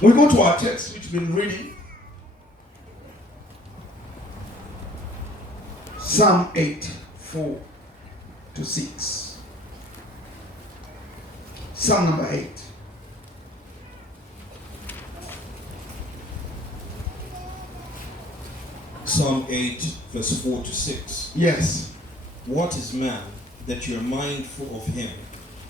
We go to our text which we've been reading. Psalm 8, 4 to 6. Psalm number 8. Psalm 8, verse 4 to 6. Yes. What is man that you are mindful of him,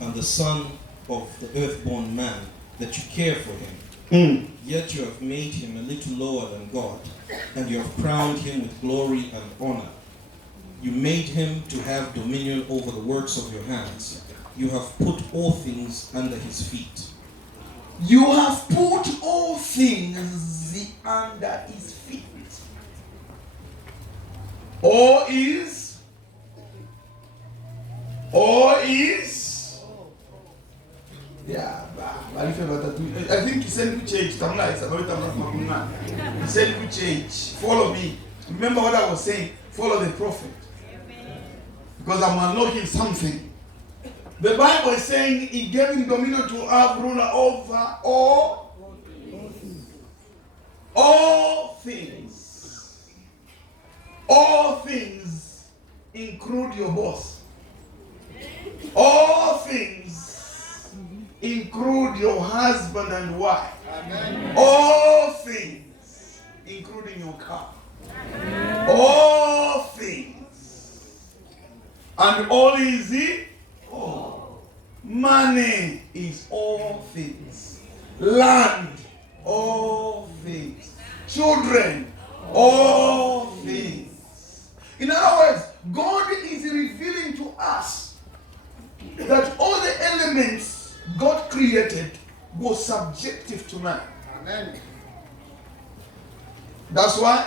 and the son of the earthborn man that you care for him? Yet you have made him a little lower than God, and you have crowned him with glory and honor. You made him to have dominion over the works of your hands. You have put all things under his feet. You have put all things under his feet. All is. Yeah, I think he said we change. He said we change. Follow me. Remember what I was saying? Follow the prophet. Because I'm unlocking something. The Bible is saying he gave him dominion to have ruler over all things. All things include your boss. All things include your husband and wife. Amen. All things, including your car. Amen. All things. And all is it? All. Money is all things. Land, all things. Children, all things. In other words, God is revealing to us that all the elements God created were subjective to man. Amen. That's why,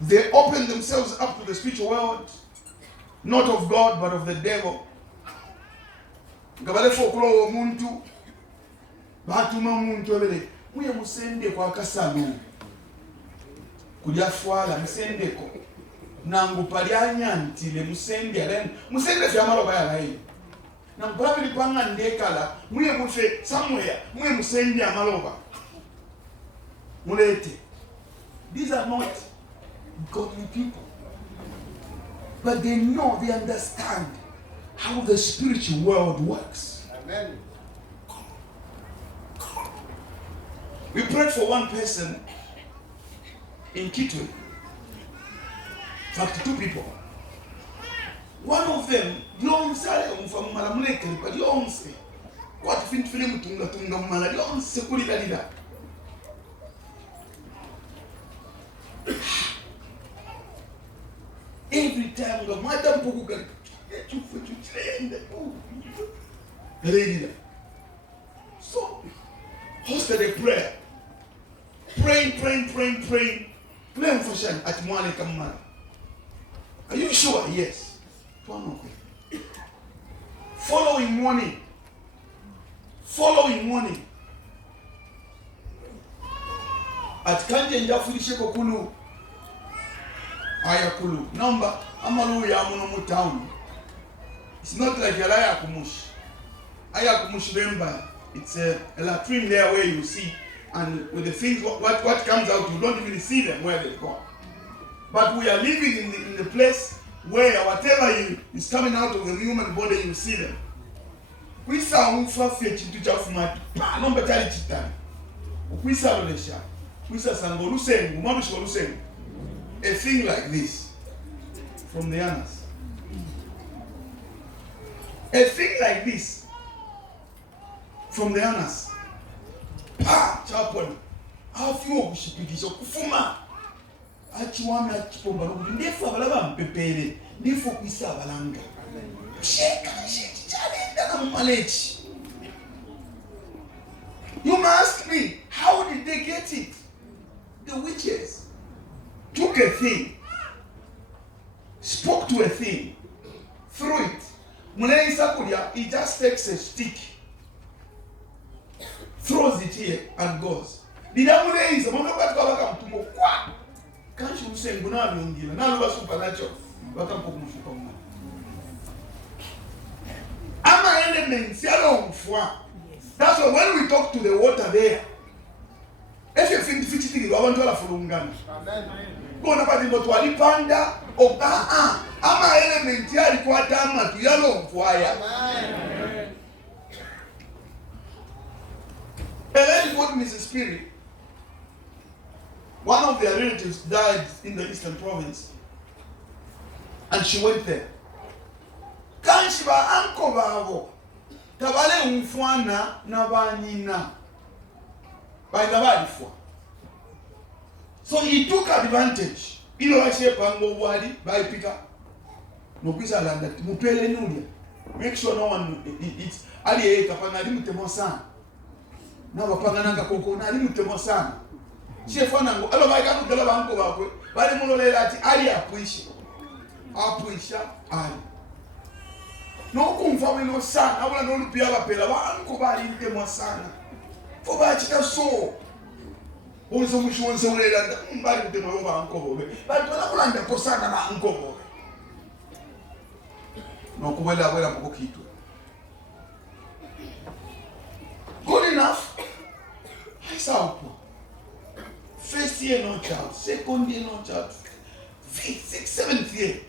they open themselves up to the spiritual world, not of God, but of the devil. Muye musende kwa kasalu kujafwala musendeko nangu palyanya ntile musende alen musende fyamalo bayalayi nangu pabili panga ndekala muye mufe somewhere muye musende amaloba mulete. These are not godly people, but they know, they understand how the spiritual world works. Amen. We prayed for one person in Kitwe. In fact, 2 people. One of them, every time the madam Pugugan, so hosted a prayer. Praying. Praying for Shan at Mwale Kamara. Are you sure? Yes. Following morning. At Kanje Njafurisheko Kulu. Ayakulu. Number Amalu Yamunomu town. It's not like Yalaya Kumush. Ayakumush remember. It's a latrine there where you see, and with the things what comes out, you don't even see them where they've gone. But we are living in the place where whatever is coming out of the human body, you see them. We saw a thing like this from the Annas. A thing like this from the Annas. Chapel. Afu kushipikisha kufuma. Achiwame achipomba ndefu abalaba mpepele. Ndefu kwisa abalanga. Sheka chalenda na malechi. You must ask me, how did they get it? The witches took a thing, spoke to a thing, threw it. Mulei Sakulia, he just takes a stick, throws it here and goes. Can't you say supernatural? Ama elements yalo mfwa. That's why when we talk to the water there, if you think fitting abantu balafulungana. Amen. Kona bati ndo twalipanda oba ama element yalikuwa tama tu yalo mfwa ya. Amen. A lady called Mrs. Spirit. One of their relatives died in the eastern province, and she went there. Kanshiba anko babo tabale umfwana na banina by the bifwa. So he took advantage. Ilo washe pango wadi by pika. No bisa landa mupele nulia. Make sure no one it's ali kapana limutemo sana. Na bapanga nanga koko na limutemo sana. Chefo nango alo baika kudala banko bakwe bali mulolela ati ali apwisha ali no kumva wino sana abula no lupia bapela banko bali ntemo sana fo ba chita so bonso mushonse ulela mbali ntemo banko bobe bali tola kulanda posana na anko bobe no kubela bwela boko kitu good enough. I saw first year no child, second year no child, fifth, sixth, seventh year.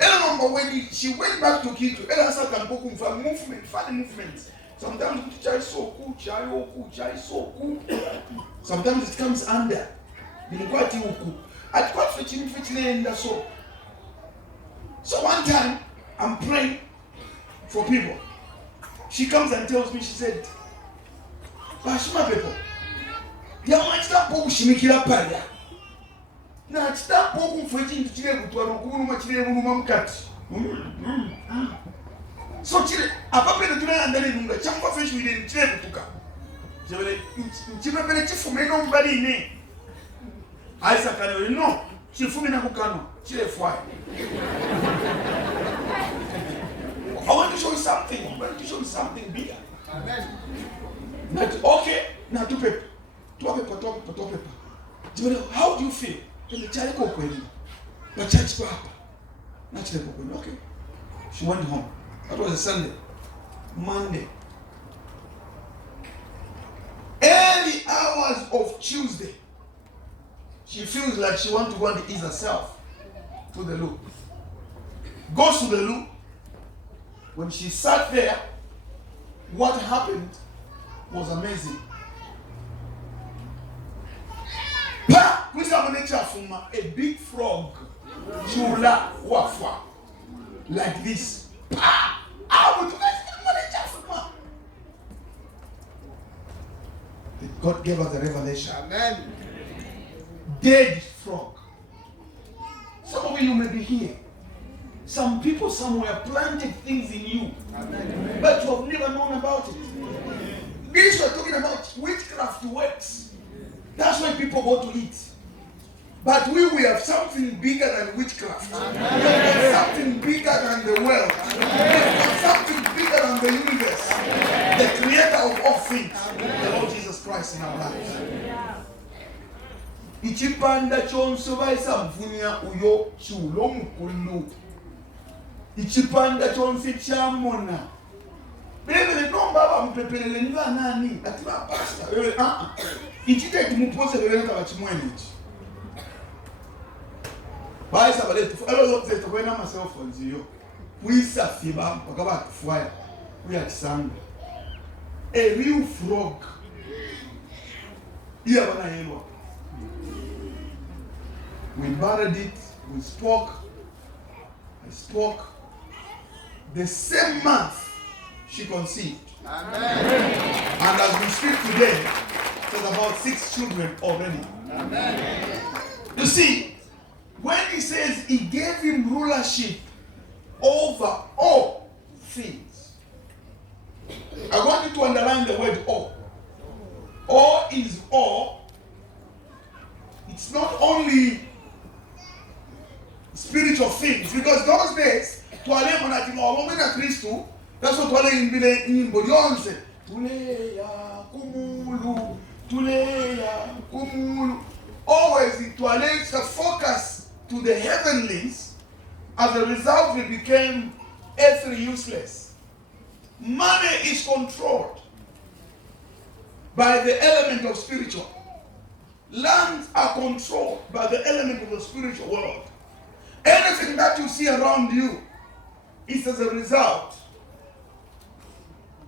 I remember when she went back to Kitu, Ella can go for movement, funny movements. Sometimes the child is so cool, child is so cool. Sometimes it comes under. At quite fetching in the soul. So one time, I'm praying for people. She comes and tells me, she said, Bashima people, ya machita poku shimikira pala. Na chita poku mfwechi ntuchile kutuwa rukunu machile munu mkati. So chile, apape nutuna andale nunga, champa feshi wide nchile kutuka. Jabele, nchile pele chifume no mbali ine. Aisa kanyo, no, chifume na kukano, chile fwai. I want to show you something. I want to show you something bigger. Amen. Okay, now two paper. How do you feel? The child go kweli. The church papa. Naturally go kweli. Okay. She went home. That was a Sunday. Monday. Early hours of Tuesday. She feels like she wants to go and ease herself to the loo. Goes to the loo. When she sat there, what happened was amazing. A big frog, chula wafa, like this. God gave us the revelation. Amen. Dead frog. Some of you may be here. Some people somewhere planted things in you, amen, but you have never known about it. This we're talking about witchcraft works. That's why people go to it. But we have something bigger than witchcraft. Amen. We have something bigger than the world. Amen. We have something bigger than the universe. Amen. The creator of all things. Amen. The Lord Jesus Christ in our lives. Ichipanda chonso baisa mvunya uyo chulo mukulu. Ichipanda chonse chamona. Bebe no baba mpepelele niba nani ati ba pastor. Ichite tumupose bebe ka chimwene. Baisa bale tu alo lokse to kwena ma cell phones yo. Kuisa fiba bakaba kufwaya. Kuya kisanga. A real frog. Iya bana yelwa. We buried it, we spoke. I spoke. The same month, she conceived. Amen. And as we speak today, there's about 6 children already. Amen. You see, when he says he gave him rulership over all things, I want you to underline the word all. All is all. It's not only spiritual things, because those days, twale monati mwa na Kristo, that's what twale imbile nyimbo yonse. Tuleya kumulu. Always twale is the focus to the heavenlies, As a result, we became earthly useless. Money is controlled by the element of spiritual. Lands are controlled by the element of the spiritual world. Anything that you see around you is as a result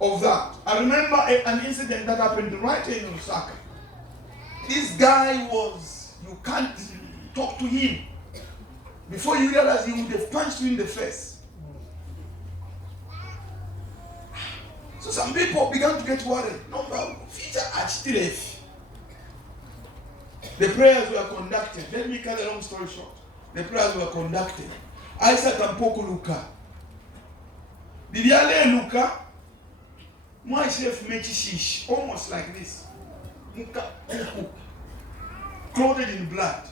of that. I remember an incident that happened right here in Lusaka. This guy was, you can't talk to him. Before you realize, he would have punched you in the face. So some people began to get worried. The prayers were conducted. Let me cut a long story short. The prayers were conducted. I said, Tampoko Luka. Didiale Luka, my chef Metishish, almost like this. Clothed in blood.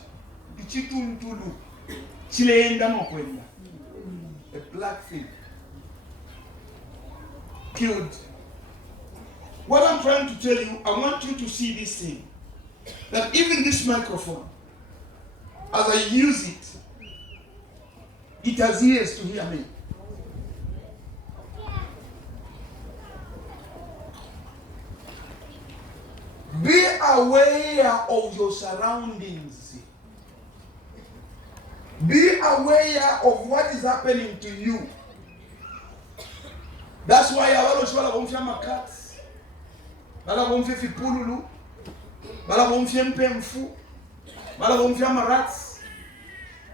Ichituntulu. Chileenda no kwenda. A black thing. Killed. What I'm trying to tell you, I want you to see this thing. That even this microphone, as I use it, it has ears to hear me. Be aware of your surroundings. Be aware of what is happening to you. That's why abaloshwala bomfya makats, bala bomfya fipululu, bala bomfya mpemfu, bala bomfya marats.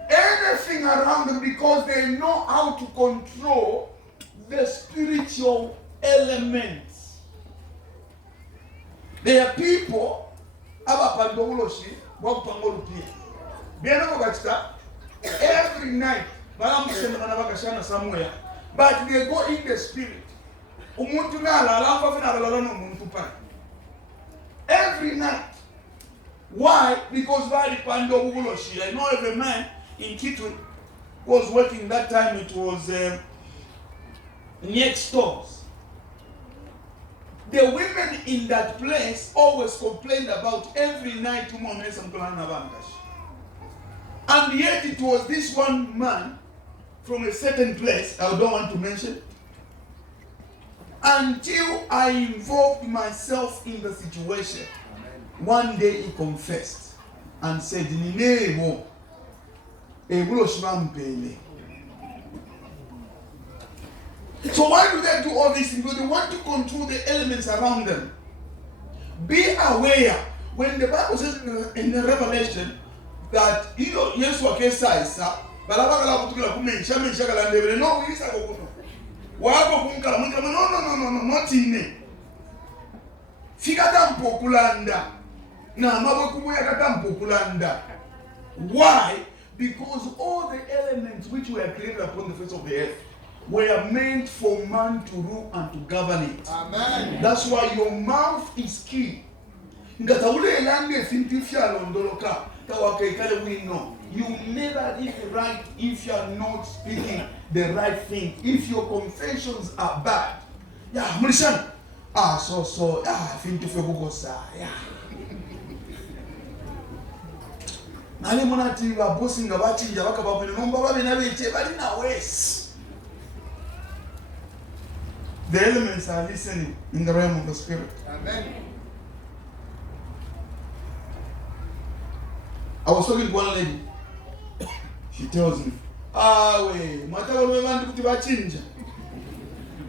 Anything around them, because they know how to control the spiritual elements. There are people abapandouloshi wakupangolupia. Biena kokachita every night balamusema bakashana somewhere, but they go in the spirit. Umuntu nalala afafina alala no muntu pa. Every night. Why? Because bali pandouloshi. I know of a man in Kitwe was working that time. It was next stores. The women in that place always complained about every night and yet it was this one man from a certain place, I don't want to mention, until I involved myself in the situation. One day he confessed and said, so why do they do all this? Because they want to control the elements around them. Be aware. When the Bible says in the Revelation that yes, what case size, no, not in it. Figata Pokulanda. Why? Because all the elements which were created upon the face of the earth were meant for man to rule and to govern it. Amen. That's why your mouth is key. You never live right if you are not speaking the right thing. If your confessions are bad. Yeah, Marishan. I think to go yeah. Nani monati wa bossing ngabati njabaka babwe nomba babe nabeche bali na west. The elements are listening in the realm of the spirit. Amen. I was talking to one lady. She tells me, mataba mwandu kuti bachinja.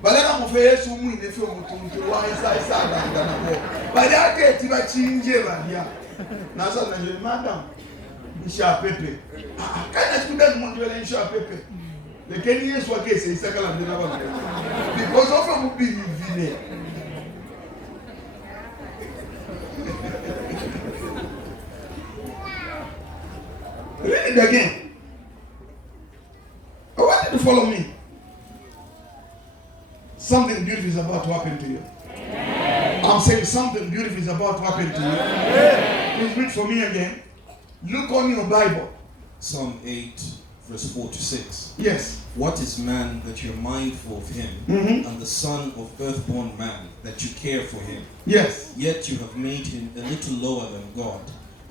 Balaka mufe Yesu mwine fyo mutuntu wa isa ndana ko. Balaka ti bachinje banya. Nasa na je madam. Isha pepe. Kana chikuda mwandu wala isha pepe. Lekeni Yesu akese isakala ndena bana. Because of them being vile. Read it again. I want you to follow me. Something beautiful is about to happen to you. I'm saying something beautiful is about to happen to you. Please read for me again. Look on your Bible. Psalm 8, verse 4 to 6. Yes. What is man that you're mindful of him, and the son of earthborn man that you care for him? Yes. Yet you have made him a little lower than God,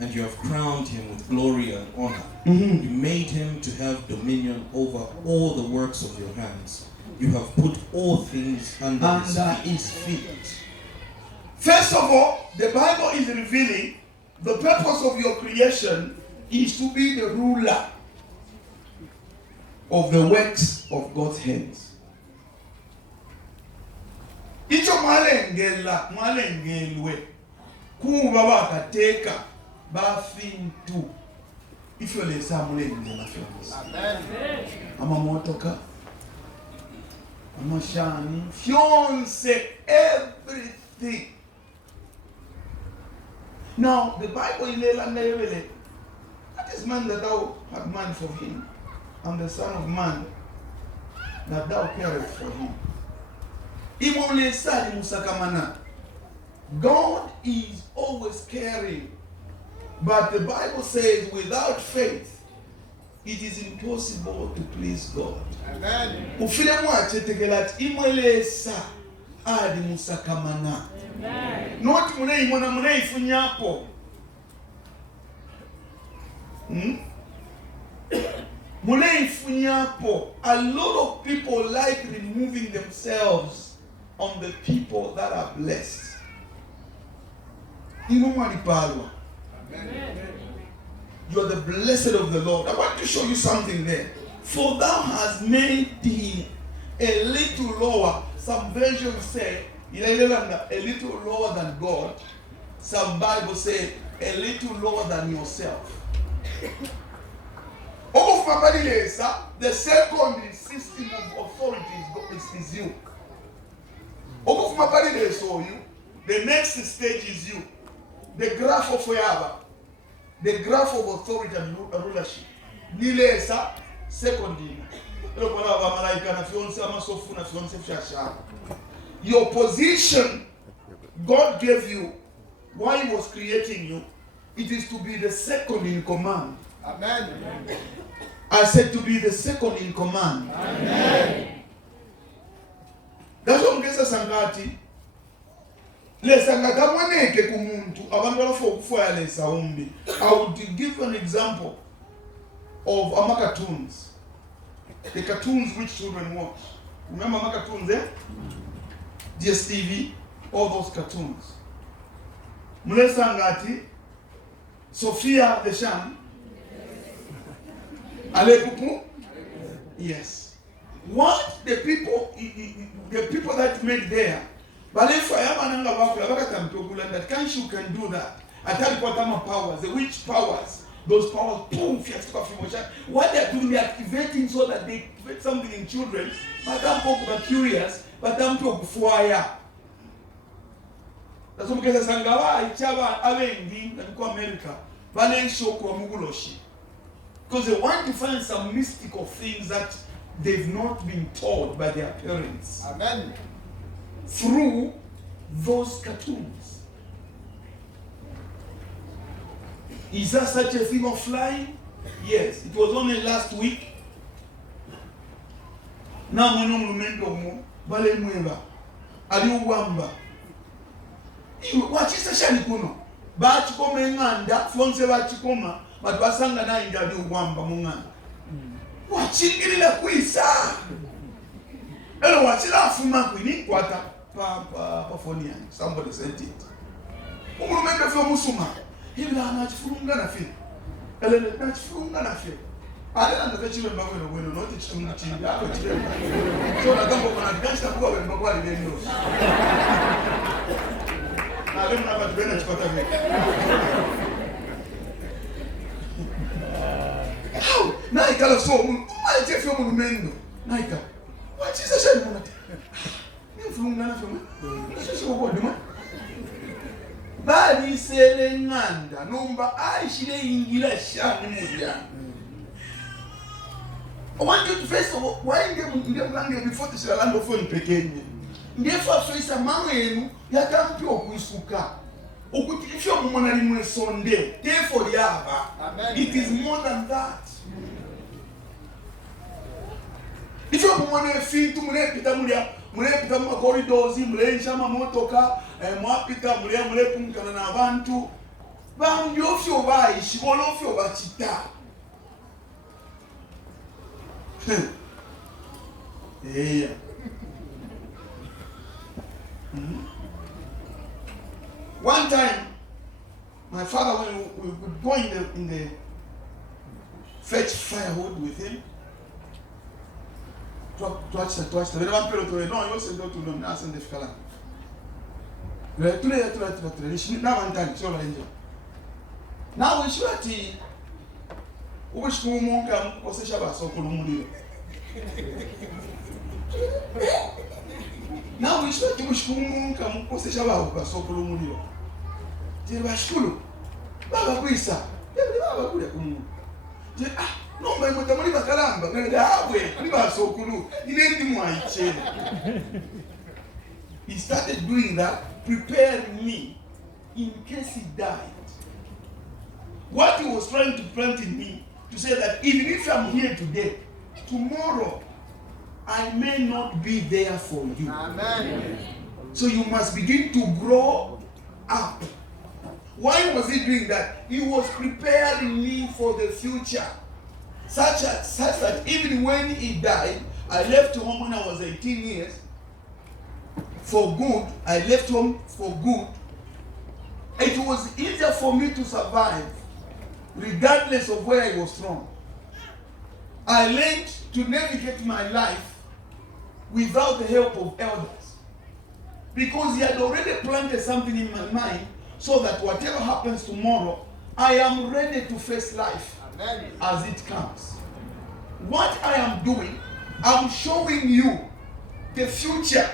and you have crowned him with glory and honor. Mhm. You made him to have dominion over all the works of your hands. You have put all things under his feet. First of all, the Bible is revealing the purpose of your creation is to be the ruler of the works of God's hands. Icho mwalengelwe kuba bakateka bafintu ifyo lesa mulengela fyonse. Amen. Amamotoka, amashani, fyonse, everything. Now, the Bible in the that is man that thou hast man for him, and the Son of Man that thou carest for him. God is always caring, but the Bible says without faith it is impossible to please God. Amen. Not munei funyapo. Munei funyapo. A lot of people like removing themselves on the people that are blessed. You are the blessed of the Lord. I want to show you something there. For thou hast made him a little lower. Some versions say a little lower than God. Some Bible say a little lower than yourself. The second system of authority is you. The next stage is you. The graph of forever. The graph of authority and rulership. Nilesa second. Your position God gave you while he was creating you, it is to be the second in command. Amen. I said to be the second in command. Amen. That's what Mgesa Sangati. I would give an example of cartoons. The cartoons which children watch. Remember cartoons there? DSTV, all those cartoons. Sangati, Sophia the Sham. Alekupu? Yes. What the people that made there, but if I am that can't you can do that. I tell you what powers, the witch powers, those powers, boom, what they are doing, they are activating so that they activate something in children, but I'm curious, but I'm talking fire. That's what because Sangawa, Ichaba, Avendi, and America, because they want to find some mystical things that they've not been taught by their parents. Amen. Through those cartoons. Is there such a thing of flying? Yes. It was only last week. Now we know Lumendo Bale Mueva. Aliu Wamba. What is the Shanikuno? Bachikoma Nganda, Fonse Bachikoma, but Basanga na Aliu Wamba Munga. Wachingirila kuisa. Elo wachila fuma kwini kwata pa fonia. Somebody said it. Umulumende fyo musuma. Hibla anachifurunga na fyo. Ele nachifurunga na fyo. Ale anda vechile mbako no bueno no tichunga chini. Ako chile. So na tambo kana dikashita kuwa we mbako ali bendo. Na leo na batu bena chipata vile. How? Naika la so ai je fyo mulumendo. Naika. What is the shame on it? You from none of them. This is what you want. Bali selenganda numba aishile ingila shani mudia. I want you to first of all, why in the before the land of phone pekenye. Ngefa face mama yenu yakampi okuisuka. Okutifyo mumona limwe sonde. Therefore yaba. It is more than that. If you want to feel to Murepita corridors, Mure Shama Motoka, and Mapita Mure Punkana Navantu, bambi ofyo bayi shibola ofyo bachita yeah. One time my father, when we would go in the fetch firewood with him, twice. No, you also don't know. Now send the fella. Now we should ati ubishikumunga mukosesha basokulumuliro. Now we should ati ubishikumunga mukosesha basokulumuliro. Je bashukuru baba kwisa baba kule kumungu. Je no mba mutamuli bakalamba ngenda abwe ali basokulu inendi mwaiche. He started doing that, preparing me in case he died. What he was trying to plant in me, to say that even if I'm here today, tomorrow I may not be there for you. Amen. So you must begin to grow up. Why was he doing that? He was preparing me for the future. Such that even when he died, I left home when I was 18 years. For good, I left home for good. It was easier for me to survive regardless of where I was from. I learned to navigate my life without the help of elders, because he had already planted something in my mind, so that whatever happens tomorrow, I am ready to face life. Amen. As it comes. What I am doing, I'm showing you the future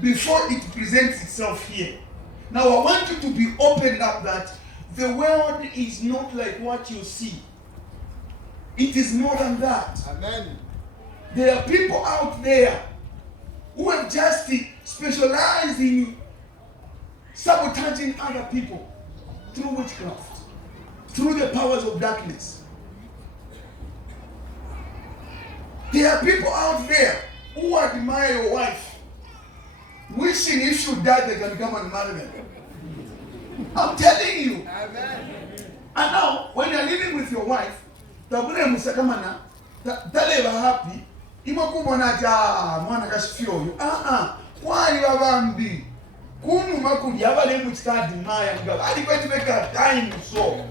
before it presents itself here. Now I want you to be opened up that the world is not like what you see. It is more than that. Amen. There are people out there who have just specialized in sabotaging other people through witchcraft, through the powers of darkness. There are people out there who admire your wife, wishing if you die they can come and marry them. I'm telling you. Amen. And now, when you're living with your wife, tabule musakamana, taleba happy, imakubona ja mwana kashifyo. Kwani babambi? Kunu makuli abale mutadi maya ngaba. Ali kwetu beka time so.